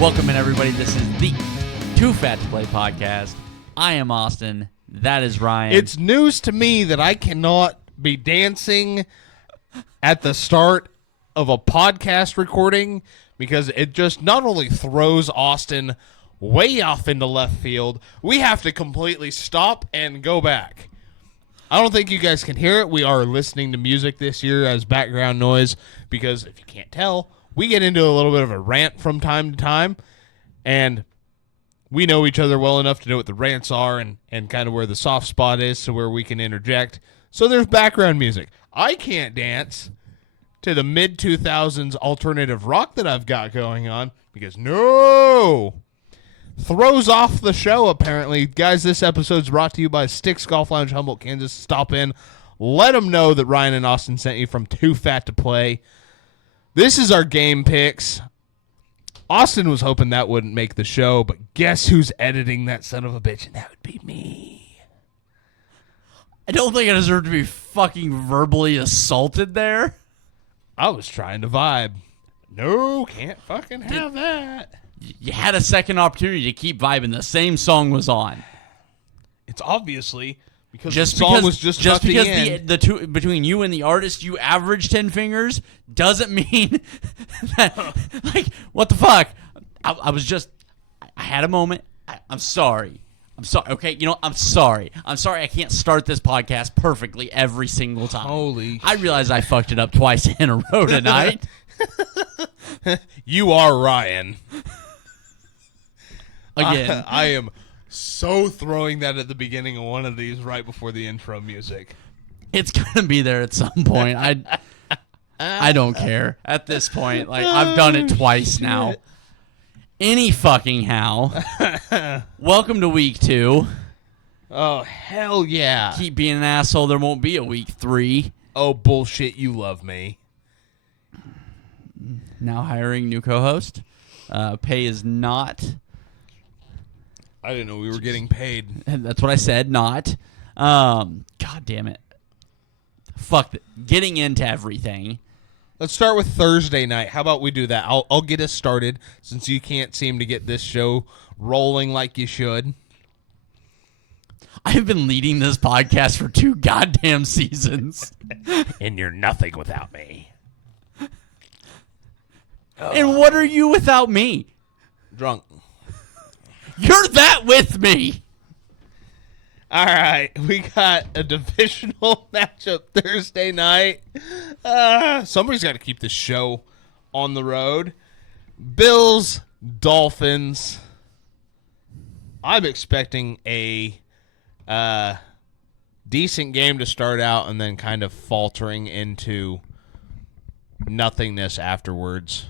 Welcome in, everybody. This is the Too Fat to Play podcast. I am Austin. That is Ryan. It's news to me that I cannot be dancing at the start of a podcast recording because it just not only throws Austin way off into left field, we have to completely stop and go back. I don't think you guys can hear it. We are listening to music this year as background noise because, if you can't tell, we get into a little bit of a rant from time to time, and we know each other well enough to know what the rants are and kind of where the soft spot is, so where we can interject. So there's background music. I can't dance to the mid-2000s alternative rock that I've got going on because throws off the show, apparently. Guys, this episode's brought to you by Sticks Golf Lounge, Humboldt, Kansas. Stop in. Let them know that Ryan and Austin sent you from Too Fat to Play. This is our game picks. Austin was hoping that wouldn't make the show, but guess who's editing that son of a bitch? And that would be me. I don't think I deserve to be fucking verbally assaulted there. I was trying to vibe. No, can't fucking have that. You had a second opportunity to keep vibing. The same song was on. It's obviously because the song was just because the end. the two between you and the artist, you average 10 fingers doesn't mean that. Like, what the fuck? I was just. I had a moment. I'm sorry. I'm sorry. Okay, I'm sorry. I'm sorry. I can't start this podcast perfectly every single time. Holy! I realize I fucked it up twice in a row tonight. You are Ryan. Again, I am so throwing that at the beginning of one of these right before the intro music. it's gonna be there at some point. I don't care at this point. Like, I've done it twice now. Any fucking how. Welcome to week 2. Oh, hell yeah. Keep being an asshole. There won't be a week 3. Oh, bullshit, you love me. Now hiring new co-host. Pay is not. I didn't know we were getting paid. That's what I said, not. God damn it. Fuck. Getting into everything. Let's start with Thursday night. How about we do that? I'll get us started since you can't seem to get this show rolling like you should. I've been leading this podcast for 2 goddamn seasons. And you're nothing without me. And what are you without me? Drunk. You're that with me. All right, we got a divisional matchup Thursday night. Somebody's got to keep this show on the road. Bills, Dolphins. I'm expecting a decent game to start out and then kind of faltering into nothingness afterwards.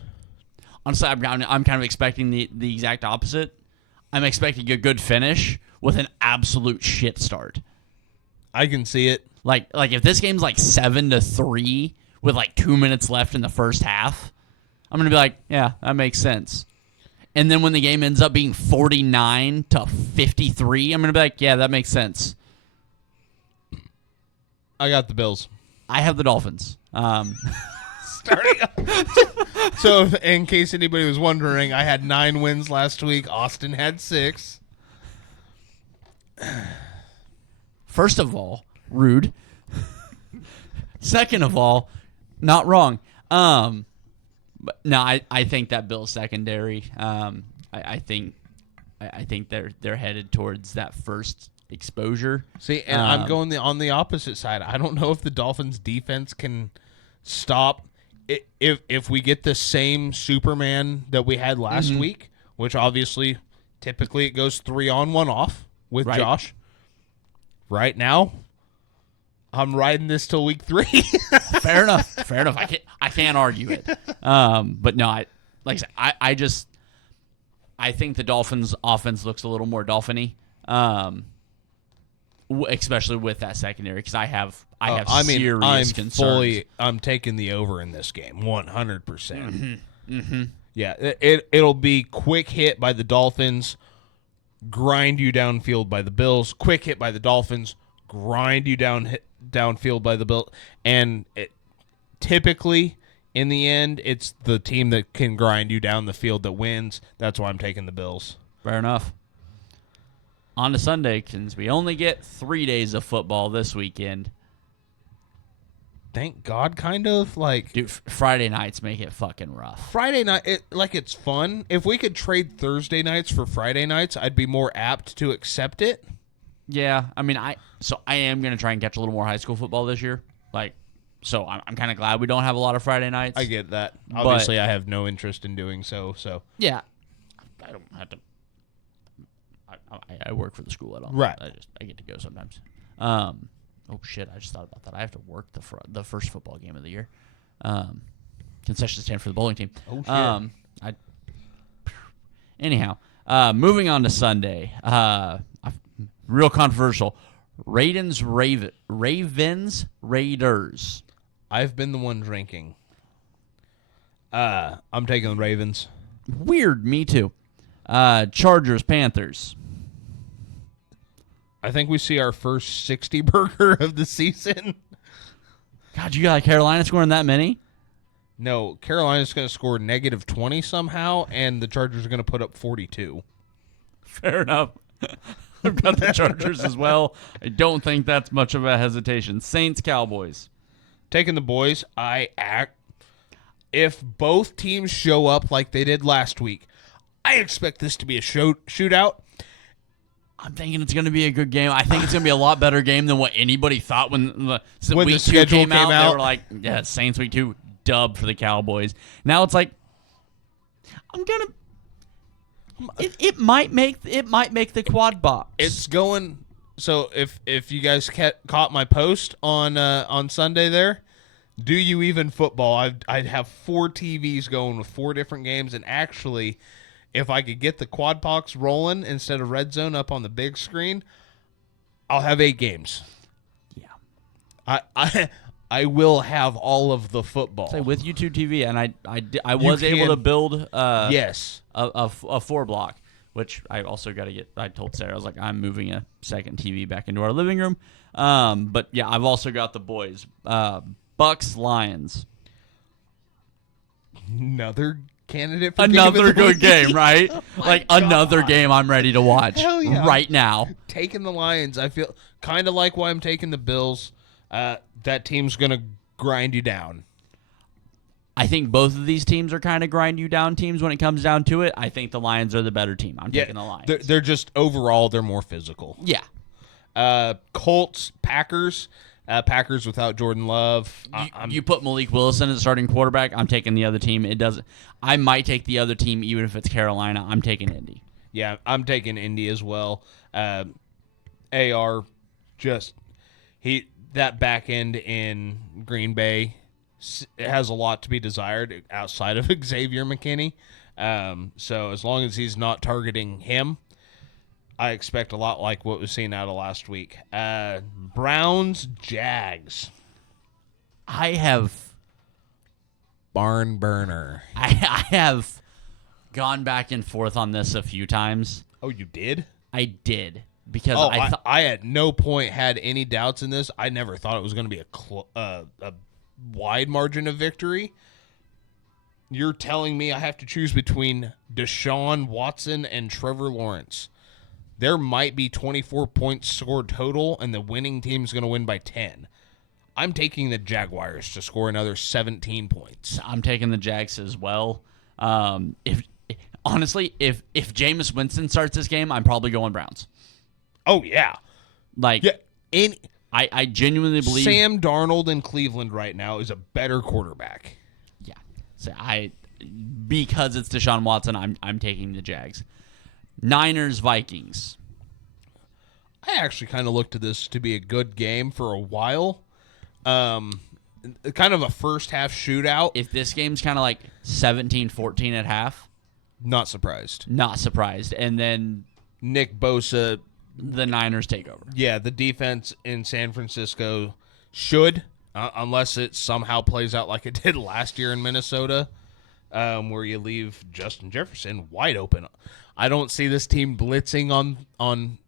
Honestly, I'm kind of expecting the exact opposite. I'm expecting a good finish with an absolute shit start. I can see it. Like if this game's like 7-3 with like 2 minutes left in the first half, I'm gonna be like, yeah, that makes sense. And then when the game ends up being 49-53, I'm gonna be like, yeah, that makes sense. I got the Bills. I have the Dolphins. Starting up. So, in case anybody was wondering, I had 9 wins last week. Austin had 6. First of all, rude. Second of all, not wrong. But no, I think that Bills secondary. I think they're headed towards that first exposure. See, and I'm going on the opposite side. I don't know if the Dolphins' defense can stop. If we get the same Superman that we had last week, which obviously typically it goes 3-on, 1-off with Right. Josh. Right now, I'm riding this till week 3. Fair enough. I can't argue it. But no, I think the Dolphins' offense looks a little more Dolphin-y, especially with that secondary, because I have serious concerns. I'm taking the over in this game, 100%. Yeah, it'll be quick hit by the Dolphins, grind you downfield by the Bills, quick hit by the Dolphins, grind you downfield by the Bills, and typically in the end, it's the team that can grind you down the field that wins. That's why I'm taking the Bills. Fair enough. On to Sunday, since we only get 3 days of football this weekend. Thank God, kind of. Like, Dude, Friday nights make it fucking rough. Friday night, it's fun. If we could trade Thursday nights for Friday nights, I'd be more apt to accept it. Yeah, I mean, I am going to try and catch a little more high school football this year. So I'm kind of glad we don't have a lot of Friday nights. I get that. Obviously, I have no interest in doing so. Yeah. I don't have to. I work for the school at all. Right. I get to go sometimes. Oh shit! I just thought about that. I have to work the first football game of the year. Concession stand for the bowling team. Oh shit. Anyhow, moving on to Sunday. Real controversial. Ravens, Raiders. I've been the one drinking. I'm taking the Ravens. Weird. Me too. Chargers, Panthers. I think we see our first 60 burger of the season. God, you got Carolina scoring that many? No, Carolina's going to score negative 20 somehow, and the Chargers are going to put up 42. Fair enough. I've got the Chargers as well. I don't think that's much of a hesitation. Saints, Cowboys. Taking the boys. If both teams show up like they did last week, I expect this to be a shootout. I'm thinking it's going to be a good game. I think it's going to be a lot better game than what anybody thought when week the 2 schedule came out. They out. were like, yeah, Saints week 2, dub for the Cowboys. Now it's like, I'm going to. It might make the quad box. It's going. So if you guys caught my post on Sunday there, do you even football? I'd have 4 TVs going with 4 different games, and actually, if I could get the quad box rolling instead of Red Zone up on the big screen, I'll have 8 games. Yeah, I will have all of the football. say with YouTube TV, and I was able to build yes. a 4 block, which I also got to get. I told Sarah, I was like, I'm moving a second TV back into our living room. But yeah, I've also got the boys. Bucks, Lions. Another candidate for Another game of the good game, week. right? Oh my Like God. another game I'm ready to watch Hell yeah. right now. Taking the Lions. I feel kind of like why I'm taking the Bills. That team's going to grind you down. I think both of these teams are kind of grind you down teams when it comes down to it. I think the Lions are the better team. I'm taking the Lions. They're just overall, they're more physical. Yeah. Colts, Packers. Packers without Jordan Love. You put Malik Willis in as starting quarterback. I'm taking the other team. It doesn't. I might take the other team even if it's Carolina. I'm taking Indy. Yeah, I'm taking Indy as well. AR, just that back end in Green Bay has a lot to be desired outside of Xavier McKinney. So as long as he's not targeting him, I expect a lot like what we've seen out of last week. Browns, Jags. I have Barn burner. I have gone back and forth on this a few times. Oh, you did? I did because Oh, I thought I at no point had any doubts in this. I never thought it was going to be a wide margin of victory. You're telling me I have to choose between Deshaun Watson and Trevor Lawrence. There might be 24 points scored total, and the winning team's going to win by 10. I'm taking the Jaguars to score another 17 points. I'm taking the Jags as well. If Jameis Winston starts this game, I'm probably going Browns. Oh, yeah. Like, Yeah. I genuinely believe Sam Darnold in Cleveland right now is a better quarterback. Yeah. So because it's Deshaun Watson, I'm taking the Jags. Niners, Vikings. I actually kind of looked at this to be a good game for a while. Kind of a first half shootout. If this game's kind of like 17-14 at half, Not surprised. not surprised. And then Nick Bosa, the Niners take over. yeah, the defense in San Francisco should, unless it somehow plays out like it did last year in Minnesota, where you leave Justin Jefferson wide open. I don't see this team blitzing on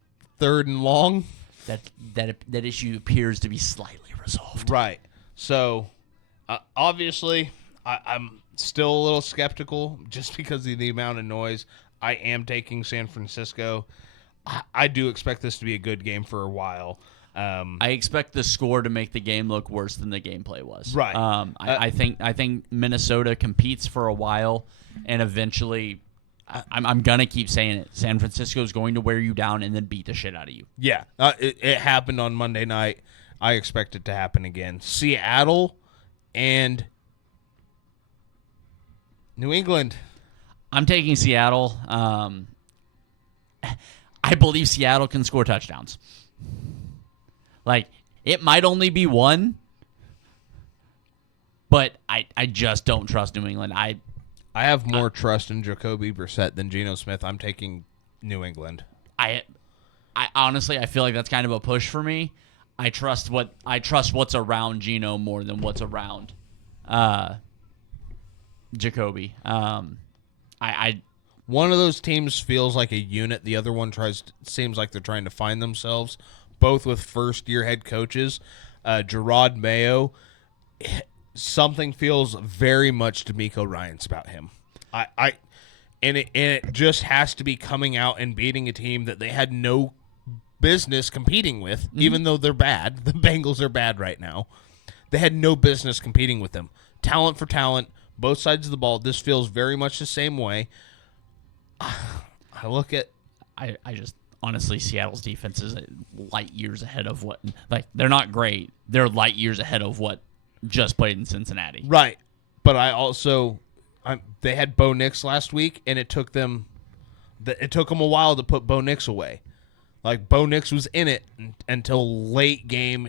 3rd and long. That issue appears to be slightly resolved. Right. So, obviously, I'm still a little skeptical just because of the amount of noise. I am taking San Francisco. I do expect this to be a good game for a while. I expect the score to make the game look worse than the gameplay was. Right. I think Minnesota competes for a while, and eventually, I'm gonna keep saying it. San Francisco is going to wear you down and then beat the shit out of you. Yeah, it happened on Monday night. I expect it to happen again. Seattle and New England. I'm taking Seattle. I believe Seattle can score touchdowns. Like, it might only be one, but I just don't trust New England. I have more trust in Jacoby Brissett than Geno Smith. I'm taking New England. I honestly, I feel like that's kind of a push for me. I trust what's around Geno more than what's around Jacoby. One of those teams feels like a unit. The other one seems like they're trying to find themselves. Both with first-year head coaches. Gerard Mayo, something feels very much D'Amico Ryans about him. And it just has to be coming out and beating a team that they had no business competing with, even though they're bad. The Bengals are bad right now. They had no business competing with them. Talent for talent, both sides of the ball. This feels very much the same way. I look at... I just... Honestly, Seattle's defense is light years ahead of what... Like, they're not great. They're light years ahead of what just played in Cincinnati. Right. But I also... they had Bo Nix last week, and it took them a while to put Bo Nix away. Like, Bo Nix was in it until late game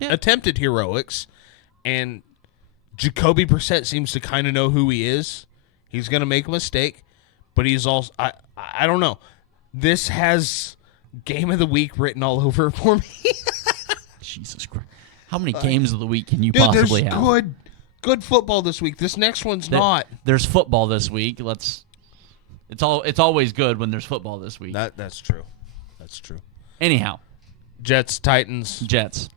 attempted heroics, and Jacoby Brissett seems to kind of know who he is. He's going to make a mistake, but he's also... I don't know. This has game of the week written all over it for me. Jesus Christ. How many games of the week can you possibly have? There's good football this week. This next one's not. There's football this week. It's always good when there's football this week. That's true. That's true. Anyhow. Jets, Titans. Jets.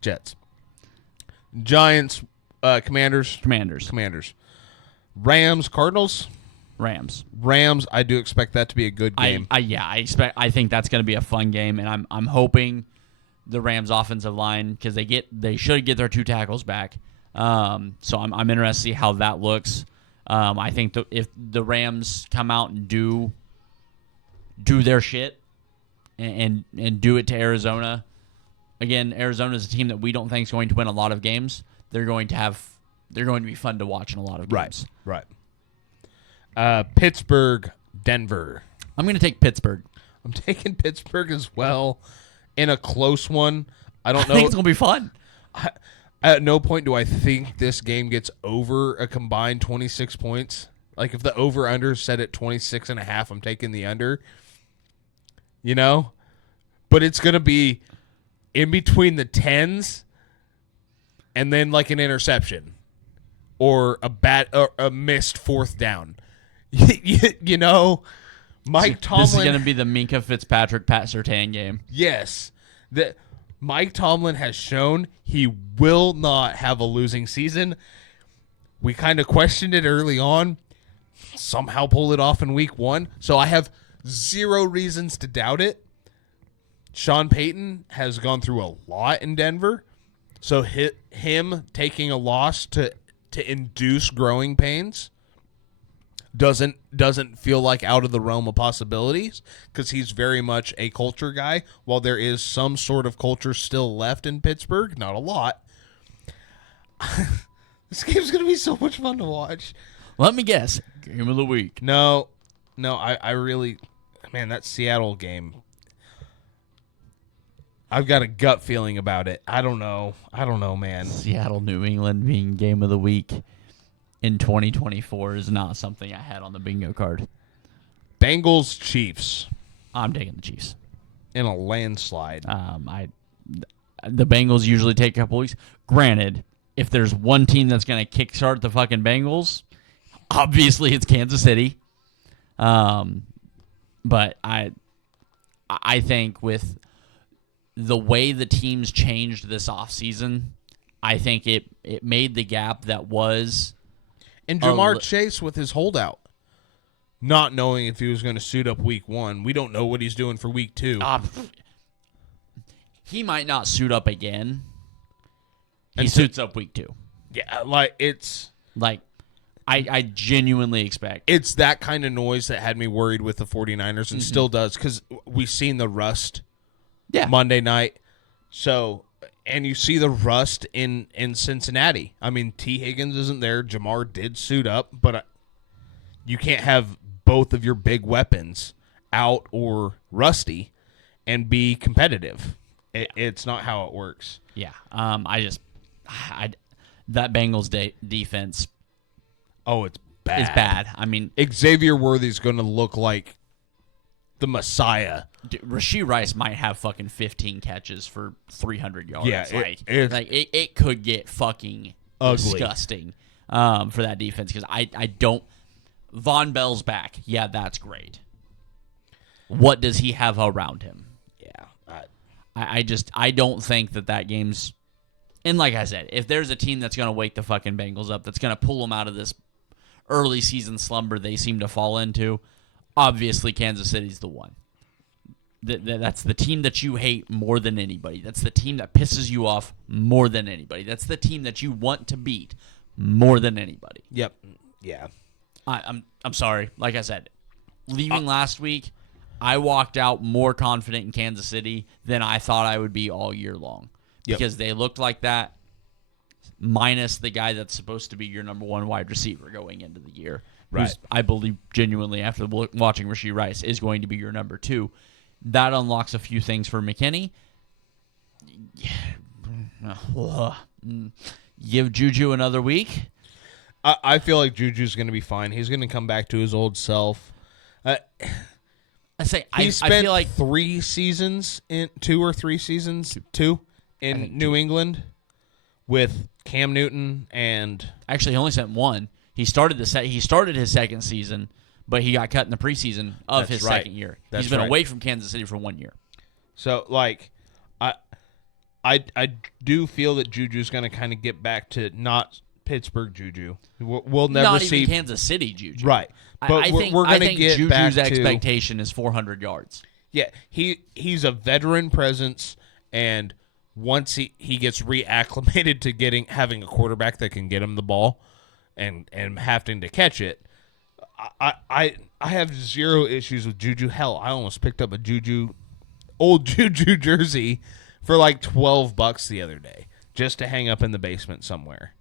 Giants, Commanders. Commanders. Rams, Cardinals. Rams, I do expect that to be a good game. I think that's going to be a fun game, and I'm hoping the Rams offensive line, because they should get their 2 tackles back. So I'm interested to see how that looks. I think if the Rams come out and do their shit and do it to Arizona, again, Arizona is a team that we don't think is going to win a lot of games. They're going to be fun to watch in a lot of games. Right. Pittsburgh, Denver. I'm going to take Pittsburgh. I'm taking Pittsburgh as well in a close one. I don't know. I think it's going to be fun. At no point do I think this game gets over a combined 26 points. Like, if the over-under is set at 26.5, I'm taking the under. You know? But it's going to be in between the 10s and then, like, an interception. Or a missed 4th down. You know, Mike Tomlin. This is going to be the Minka Fitzpatrick, Pat Surtain game. Yes. Mike Tomlin has shown he will not have a losing season. We kind of questioned it early on. Somehow pulled it off in week 1. So I have 0 reasons to doubt it. Sean Payton has gone through a lot in Denver. So him taking a loss to induce growing pains doesn't feel like out of the realm of possibilities, because he's very much a culture guy. While there is some sort of culture still left in Pittsburgh, not a lot. This game's going to be so much fun to watch. Let me guess. Game of the week. No, I really... Man, that Seattle game... I've got a gut feeling about it. I don't know, man. Seattle, New England being game of the week in 2024 is not something I had on the bingo card. Bengals, Chiefs. I'm taking the Chiefs. In a landslide. The Bengals usually take a couple weeks. Granted, if there's one team that's going to kickstart the fucking Bengals, obviously it's Kansas City. But I think with the way the teams changed this offseason, I think it made the gap that was And Jamar Chase with his holdout, not knowing if he was going to suit up week 1. We don't know what he's doing for week 2. He might not suit up again. He suits up week 2. Yeah, like it's like I genuinely expect it's that kind of noise that had me worried with the 49ers and still does, because we've seen the rust Monday night. So, and you see the rust in Cincinnati. I mean, T. Higgins isn't there. Jamar did suit up, but you can't have both of your big weapons out or rusty and be competitive. It's not how it works. Yeah. That Bengals defense. Oh, it's bad. It's bad. I mean, Xavier Worthy's going to look like the Messiah. Rashee Rice might have fucking 15 catches for 300 yards. Yeah, it could get fucking ugly. Disgusting for that defense, because I don't. Von Bell's back. Yeah, that's great. What does he have around him? Yeah, I don't think that game's. And like I said, if there's a team that's going to wake the fucking Bengals up, that's going to pull them out of this early season slumber they seem to fall into, obviously Kansas City's the one. That's the team that you hate more than anybody. That's the team that pisses you off more than anybody. That's the team that you want to beat more than anybody. Yep. Yeah. I'm sorry. Like I said, leaving last week, I walked out more confident in Kansas City than I thought I would be all year long. Yep. Because they looked like that, minus the guy that's supposed to be your number one wide receiver going into the year. Right. I believe genuinely, after watching Rashee Rice, is going to be your number 2. That unlocks a few things for McKinney. Give Juju another week. I feel like Juju's going to be fine. He's going to come back to his old self. I spent feel like 3 seasons in 2 or 3 seasons, 2 in New England with Cam Newton and actually he only spent 1. He started his second season, but he got cut in the preseason of his second year. He's been away from Kansas City for 1 year. So like I do feel that Juju's going to kind of get back to not Pittsburgh Juju. We'll never not see even Kansas City Juju. Right. But we're going to get Juju's back to expectation is 400 yards. Yeah, he's a veteran presence, and once he gets reacclimated to having a quarterback that can get him the ball and having to catch it, I have zero issues with Juju. Hell, I almost picked up a old Juju jersey for like $12 the other day just to hang up in the basement somewhere.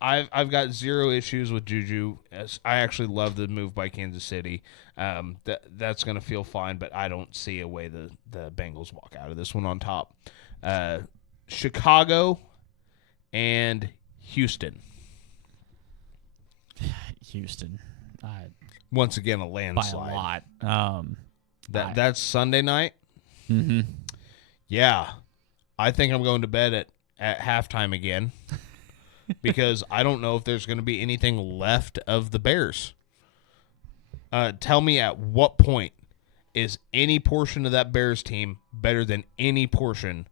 I've got zero issues with Juju. I actually love the move by Kansas City. That's going to feel fine, but I don't see a way the Bengals walk out of this one on top. Chicago and Houston. Houston. Once again, a By landslide. a lot. That's Sunday night? Mm-hmm. Yeah. I think I'm going to bed at halftime again. Because I don't know if there's going to be anything left of the Bears. Tell me at what point is any portion of that Bears team better than any portion?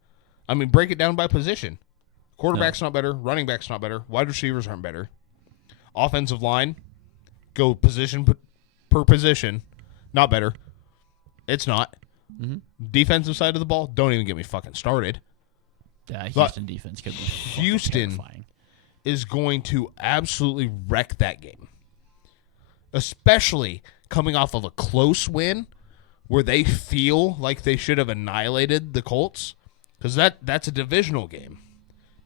I mean, break it down by position. Quarterback's not better. Running back's not better. Wide receivers aren't better. Offensive line, go position per position, not better. It's not. Mm-hmm. Defensive side of the ball, don't even get me fucking started. Houston defense could be Houston terrifying. Is going to absolutely wreck that game. Especially coming off of a close win where they feel like they should have annihilated the Colts. Because that's a divisional game.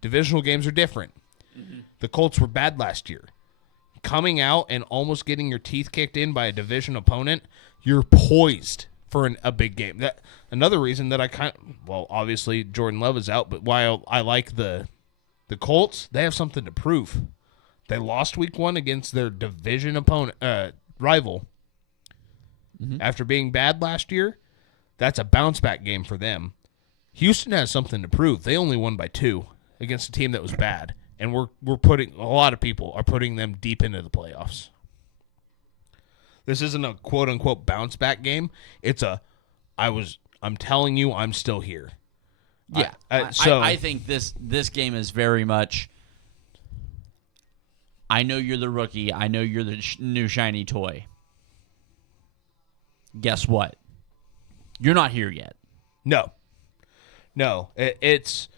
Divisional games are different. Mm-hmm. The Colts were bad last year. Coming out and almost getting your teeth kicked in by a division opponent, you're poised for a big game. Another reason that obviously Jordan Love is out, but while I like the Colts, they have something to prove. They lost week 1 against their division opponent, rival. Mm-hmm. After being bad last year, that's a bounce-back game for them. Houston has something to prove. They only won by 2 against a team that was bad, and we're putting a lot of people are putting them deep into the playoffs. This isn't a quote-unquote bounce-back game. It's I'm telling you, I'm still here. Yeah, I think this game is very much I know you're the rookie. I know you're the new shiny toy. Guess what? You're not here yet. No. It's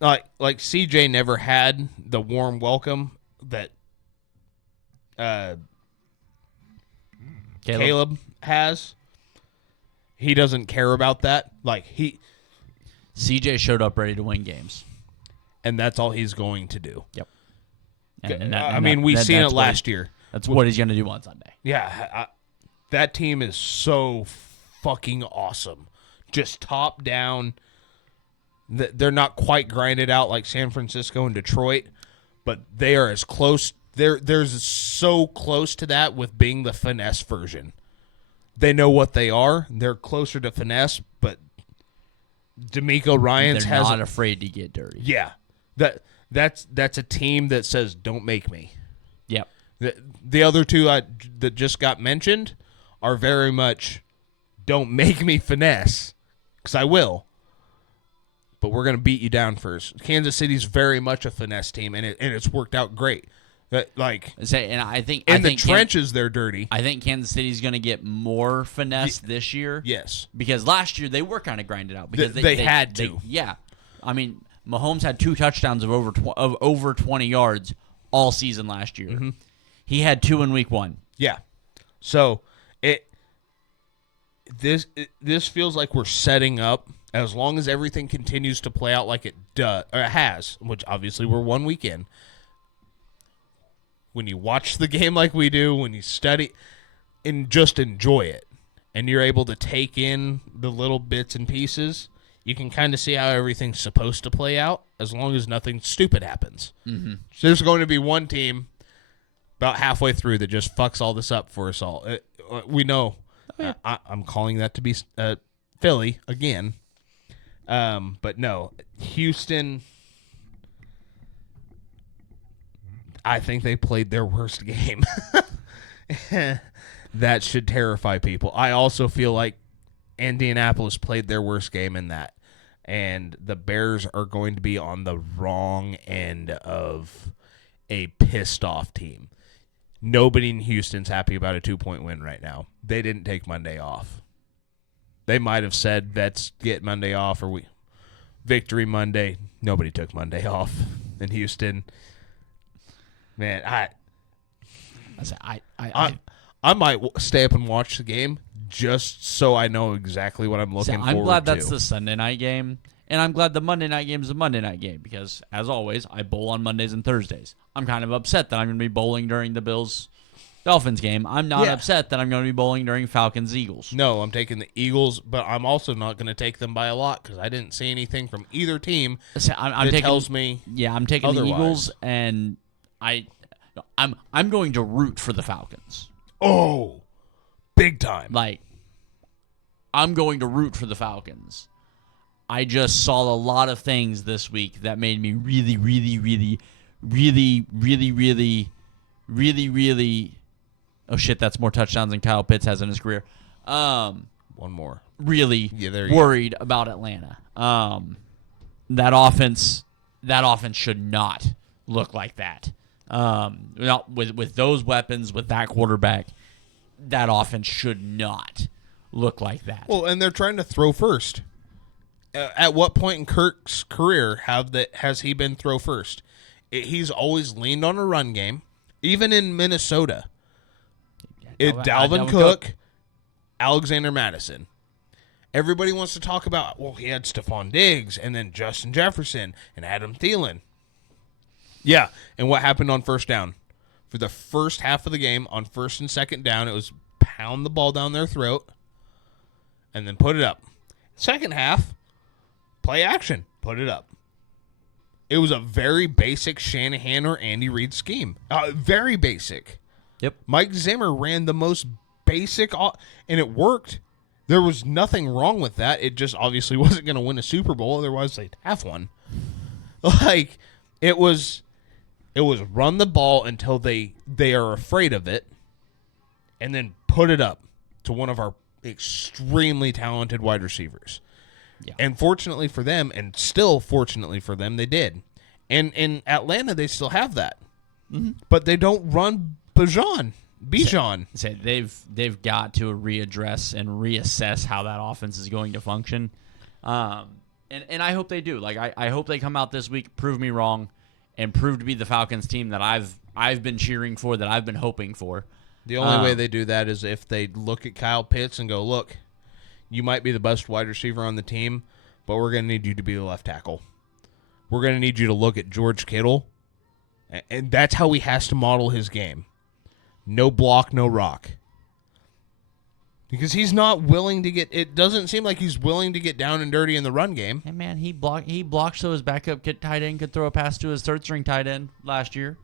like CJ never had the warm welcome that Caleb has. He doesn't care about that. CJ showed up ready to win games. And that's all he's going to do. Yep. We've seen it last year. That's what he's going to do on Sunday. Yeah, that team is so fucking awesome. Just top down. They're not quite grinded out like San Francisco and Detroit, but they are as close. They're so close to that with being the finesse version. They know what they are. They're closer to finesse, but D'Amico Ryans They're not afraid to get dirty. Yeah, that's a team that says, "Don't make me." Yep. The other two that just got mentioned are very much, "Don't make me finesse," because I will. But we're going to beat you down first. Kansas City's very much a finesse team, and it's worked out great. I think the trenches they're dirty. I think Kansas City's going to get more finesse this year. Yes, because last year they were kind of grinded out because they had to. Yeah, I mean, Mahomes had 2 touchdowns of over 20 yards all season last year. Mm-hmm. He had 2 in week 1. Yeah, so this feels like we're setting up. As long as everything continues to play out like it does, or it has, which obviously we're 1 week in. When you watch the game like we do, when you study and just enjoy it, and you're able to take in the little bits and pieces, you can kind of see how everything's supposed to play out as long as nothing stupid happens. Mm-hmm. So there's going to be one team about halfway through that just fucks all this up for us all. We know. Oh, yeah. I'm calling that to be Philly again. But no, Houston, I think they played their worst game. That should terrify people. I also feel like Indianapolis played their worst game in that. And the Bears are going to be on the wrong end of a pissed-off team. Nobody in Houston's happy about a 2-point win right now. They didn't take Monday off. They might have said, let's get Monday off, or Victory Monday. Nobody took Monday off in Houston. Man, I might stay up and watch the game just so I know exactly what I'm looking forward to. I'm glad that's the Sunday night game, and I'm glad the Monday night game is a Monday night game because, as always, I bowl on Mondays and Thursdays. I'm kind of upset that I'm going to be bowling during the Bills-Dolphins game. I'm not upset that I'm going to be bowling during Falcons-Eagles. No, I'm taking the Eagles, but I'm also not going to take them by a lot because I didn't see anything from either team that tells me Yeah, I'm taking otherwise. the Eagles, and I'm going to root for the Falcons. Oh, big time. I'm going to root for the Falcons. I just saw a lot of things this week that made me really, really, really, really, really, really, really, really. Oh shit! That's more touchdowns than Kyle Pitts has in his career. One more. Really worried about Atlanta. That offense should not look like that. With those weapons, with that quarterback, that offense should not look like that. Well, and they're trying to throw first. At what point in Kirk's career has he been throw first? He's always leaned on a run game, even in Minnesota. Dalvin Cook, Alexander Madison. Everybody wants to talk about, he had Stephon Diggs and then Justin Jefferson and Adam Thielen. Yeah, and what happened on first down? For the first half of the game, on first and second down, it was pound the ball down their throat and then put it up. Second half, play action, put it up. It was a very basic Shanahan or Andy Reid scheme. Very basic. Yep. Mike Zimmer ran the most basic, and it worked. There was nothing wrong with that. It just obviously wasn't going to win a Super Bowl. Otherwise, they'd have one. It was run the ball until they are afraid of it, and then put it up to one of our extremely talented wide receivers. Yeah. And fortunately for them, and still fortunately for them, they did. And in Atlanta, they still have that. but they don't run Bijan. So they've got to readdress and reassess how that offense is going to function, and I hope they do. Like I hope they come out this week, prove me wrong, and prove to be the Falcons team that I've been cheering for, that I've been hoping for. The only way they do that is if they look at Kyle Pitts and go, look, you might be the best wide receiver on the team, but we're going to need you to be the left tackle. We're going to need you to look at George Kittle, and that's how he has to model his game. No block, no rock. Because he's not willing to it doesn't seem like he's willing to get down and dirty in the run game. Hey man, he blocked so his backup tight end could throw a pass to his third string tight end last year.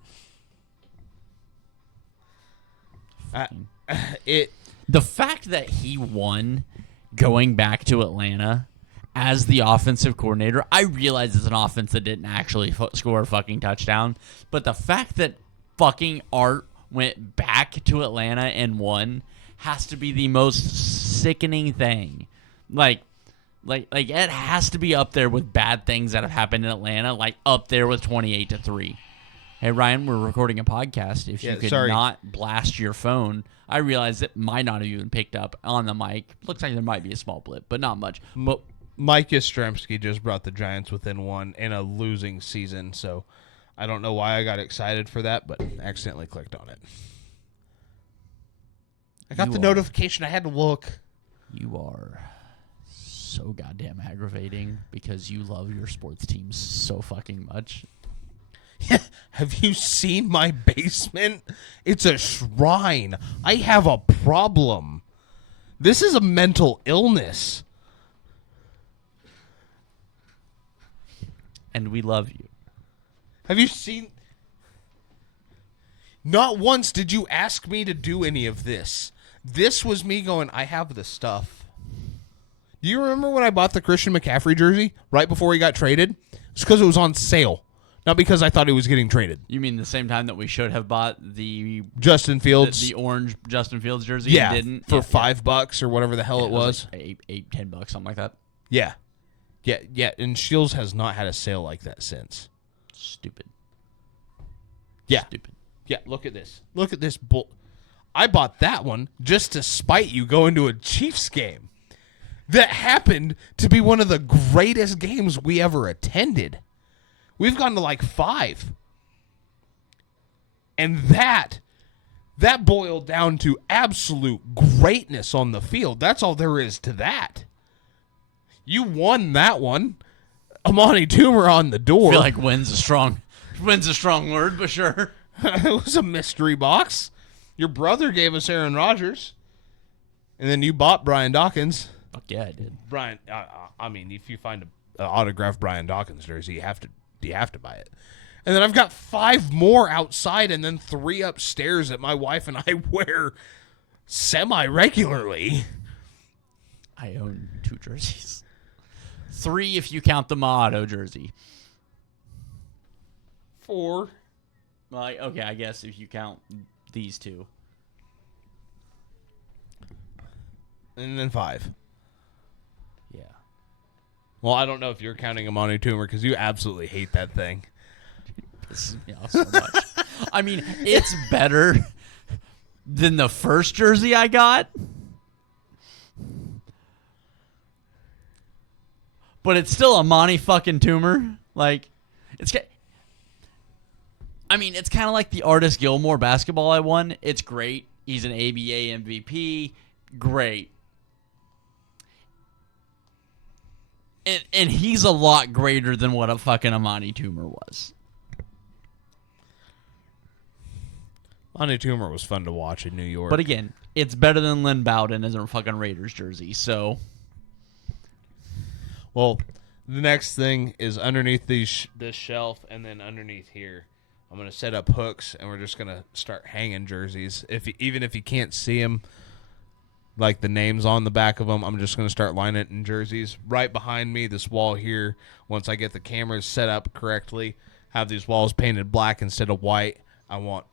The fact that he won going back to Atlanta as the offensive coordinator, I realize it's an offense that didn't actually score a fucking touchdown, but the fact that fucking Art went back to Atlanta and won has to be the most sickening thing. Like it has to be up there with bad things that have happened in Atlanta, like up there with 28-3. Hey Ryan, we're recording a podcast. If you could not blast your phone, I realize it might not have even picked up on the mic. Looks like there might be a small blip, but not much. But Mike Yastrzemski just brought the Giants within one in a losing season, so I don't know why I got excited for that, but accidentally clicked on it. I got the notification. I had to look. You are so goddamn aggravating because you love your sports teams so fucking much. Have you seen my basement? It's a shrine. I have a problem. This is a mental illness. And we love you. Have you seen... Not once did you ask me to do any of this. This was me going, I have the stuff. Do you remember when I bought the Christian McCaffrey jersey right before he got traded? It's because it was on sale. Not because I thought he was getting traded. You mean the same time that we should have bought the Justin Fields, the orange Justin Fields jersey? Yeah, and didn't for $5 or whatever the hell it was. Like $10, something like that. Yeah. And Shields has not had a sale like that since. Stupid. Yeah. Stupid. Yeah. Look at this. Look at this bull. I bought that one just to spite you going to a Chiefs game that happened to be one of the greatest games we ever attended. We've gone to like 5. And that boiled down to absolute greatness on the field. That's all there is to that. You won that one. Amani Toomer on the door. I feel like win's a strong word, but sure. It was a mystery box. Your brother gave us Aaron Rodgers. And then you bought Brian Dawkins. Fuck yeah, I did. Brian, I mean, if you find an autographed Brian Dawkins jersey, you have to buy it. And then I've got 5 more outside and then 3 upstairs that my wife and I wear semi-regularly. I own 2 jerseys. 3 if you count the Motto jersey. 4. Well, okay, I guess if you count these 2. And then 5. Yeah. Well, I don't know if you're counting Amani Toomer because you absolutely hate that thing. Pisses me off so much. I mean, it's better than the first jersey I got. But it's still Amani fucking Toomer. Like, it's kind of like the Artis Gilmore basketball I won. It's great. He's an ABA MVP. Great. And he's a lot greater than what a fucking Amani Toomer was. Amani Toomer was fun to watch in New York. But again, it's better than Lynn Bowden as a fucking Raiders jersey, so... Well, the next thing is underneath this shelf and then underneath here. I'm going to set up hooks, and we're just going to start hanging jerseys. Even if you can't see them, like the names on the back of them, I'm just going to start lining it in jerseys. Right behind me, this wall here, once I get the cameras set up correctly, have these walls painted black instead of white. I want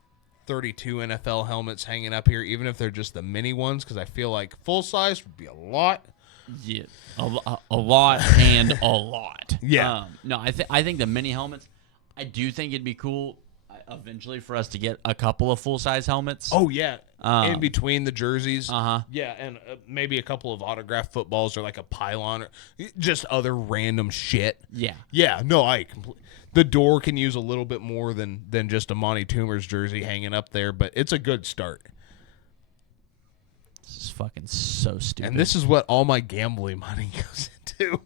32 NFL helmets hanging up here, even if they're just the mini ones, because I feel like full size would be a lot. Yeah, a lot and a lot. Yeah. No, I think the mini helmets, I do think it'd be cool. eventually for us to get a couple of full-size helmets. Oh yeah, in Um, between the jerseys. Uh-huh. Yeah, and maybe a couple of autographed footballs or like a pylon or just other random shit. Yeah. Yeah, no, the door can use a little bit more than just a Monty Toomer's jersey hanging up there, but it's a good start. This is fucking so stupid. And this is what all my gambling money goes into.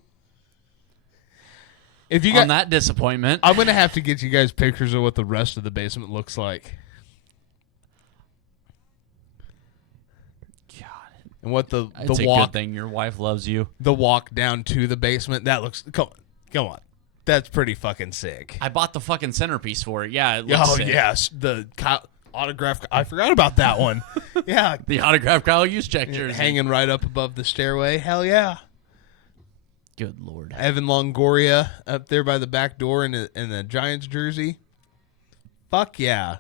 If you On got, that disappointment, I'm gonna have to get you guys pictures of what the rest of the basement looks like. God, And what the it's a walk good thing your wife loves you. the walk down to the basement, that looks come on. That's pretty fucking sick. I bought the fucking centerpiece for it. Yeah, it looks Oh sick. yes, the autograph. I forgot about that one. Yeah, The autographed Kyle Juszczyk jersey. hanging right up above the stairway. Hell yeah. Good Lord. Evan Longoria up there by the back door in the Giants jersey. Fuck yeah.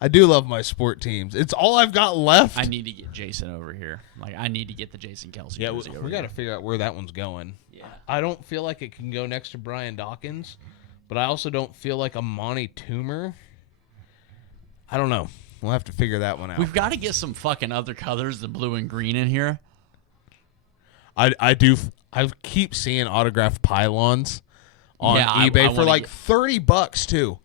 I do love my sport teams. It's all I've got left. I need to get Jason over here. Like, I need to get the Jason Kelsey yeah, jersey over we got to here. figure out where that one's going. Yeah. I don't feel like it can go next to Brian Dawkins, but I also don't feel like a Monty Toomer. I don't know. We'll have to figure that one out. We've got to get some fucking other colors than blue and green in here. I do. I keep seeing autographed pylons on Yeah, I eBay for wanna like get- $30 too.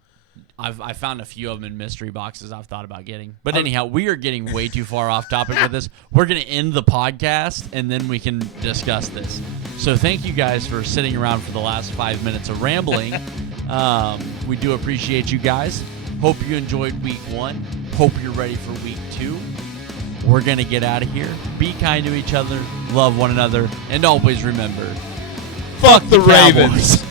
I found a few of them in mystery boxes I've thought about getting. But anyhow, we are getting way too far off topic with this. We're going to end the podcast, and then we can discuss this. So thank you guys for sitting around for the last 5 minutes of rambling. We do appreciate you guys. Hope you enjoyed week 1. Hope you're ready for week 2. We're going to get out of here. Be kind to each other. Love one another. And always remember, Fuck the Cowboys. Ravens.